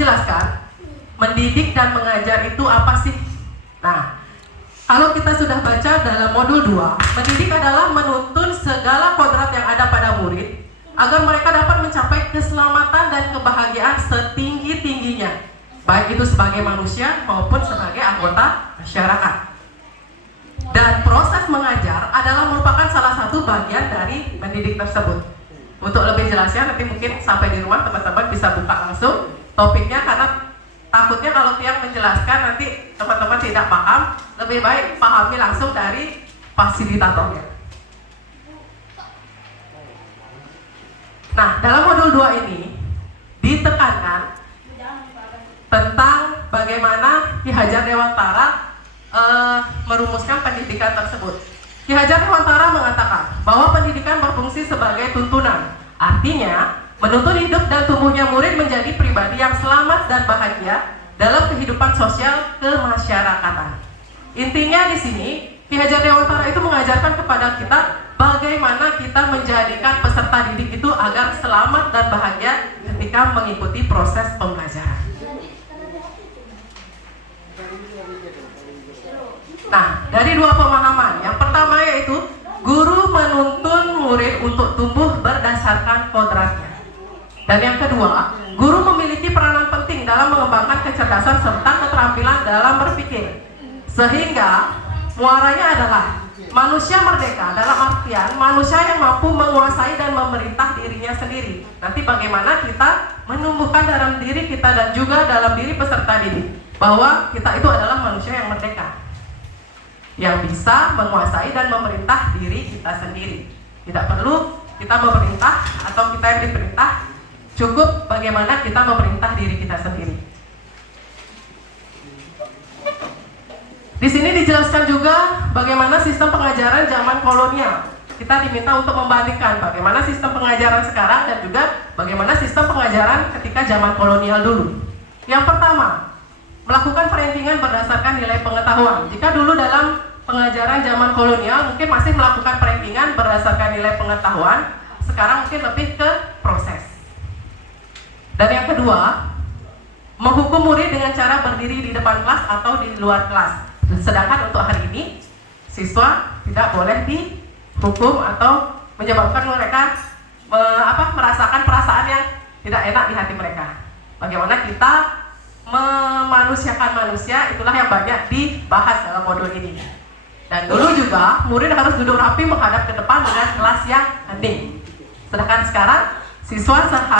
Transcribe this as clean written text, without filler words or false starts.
dijelaskan, mendidik dan mengajar itu apa sih? Nah, kalau kita sudah baca dalam modul 2, mendidik adalah menuntun segala kodrat yang ada pada murid agar mereka dapat mencapai keselamatan dan kebahagiaan setinggi-tingginya, baik itu sebagai manusia maupun sebagai anggota masyarakat. Dan proses mengajar adalah merupakan salah satu bagian dari mendidik tersebut. Untuk lebih jelasnya nanti mungkin sampai di rumah teman-teman bisa buka langsung topiknya, karena takutnya kalau tiang menjelaskan nanti teman-teman tidak paham. Lebih baik pahami langsung dari fasilitatornya. Nah, dalam modul 2 ini ditekankan tentang bagaimana Ki Hajar Dewantara merumuskan pendidikan tersebut. Ki Hajar Dewantara mengatakan bahwa pendidikan berfungsi sebagai tuntunan. Artinya, menuntun hidup dan tumbuhnya murid menjadi pribadi yang selamat dan bahagia dalam kehidupan sosial kemasyarakatan. Intinya di sini, Ki Hajar Dewantara itu mengajarkan kepada kita bagaimana kita menjadikan peserta didik itu agar selamat dan bahagia ketika mengikuti proses pembelajaran. Nah, dari dua pemahaman, yang pertama yaitu guru menuntun murid untuk tumbuh berdasarkan kodratnya. Dan yang kedua, guru memiliki peranan penting dalam mengembangkan kecerdasan serta keterampilan dalam berpikir. Sehingga muaranya adalah manusia merdeka, dalam artian manusia yang mampu menguasai dan memerintah dirinya sendiri. Nanti bagaimana kita menumbuhkan dalam diri kita dan juga dalam diri peserta didik bahwa kita itu adalah manusia yang merdeka, yang bisa menguasai dan memerintah diri kita sendiri. Tidak perlu kita memerintah atau kita yang diperintah, cukup bagaimana kita memerintah diri kita sendiri. Di sini dijelaskan juga bagaimana sistem pengajaran zaman kolonial. Kita diminta untuk membandingkan bagaimana sistem pengajaran sekarang dan juga bagaimana sistem pengajaran ketika zaman kolonial dulu. Yang pertama, melakukan perankingan berdasarkan nilai pengetahuan. Jika dulu dalam pengajaran zaman kolonial mungkin masih melakukan perankingan berdasarkan nilai pengetahuan, sekarang mungkin lebih ke proses. Dan yang kedua, menghukum murid dengan cara berdiri di depan kelas atau di luar kelas. Sedangkan untuk hari ini, siswa tidak boleh dihukum atau menyebabkan mereka merasakan perasaan yang tidak enak di hati mereka. Bagaimana kita memanusiakan manusia, itulah yang banyak dibahas dalam modul ini. Dan dulu juga murid harus duduk rapi menghadap ke depan dengan kelas yang hening. Sedangkan sekarang siswa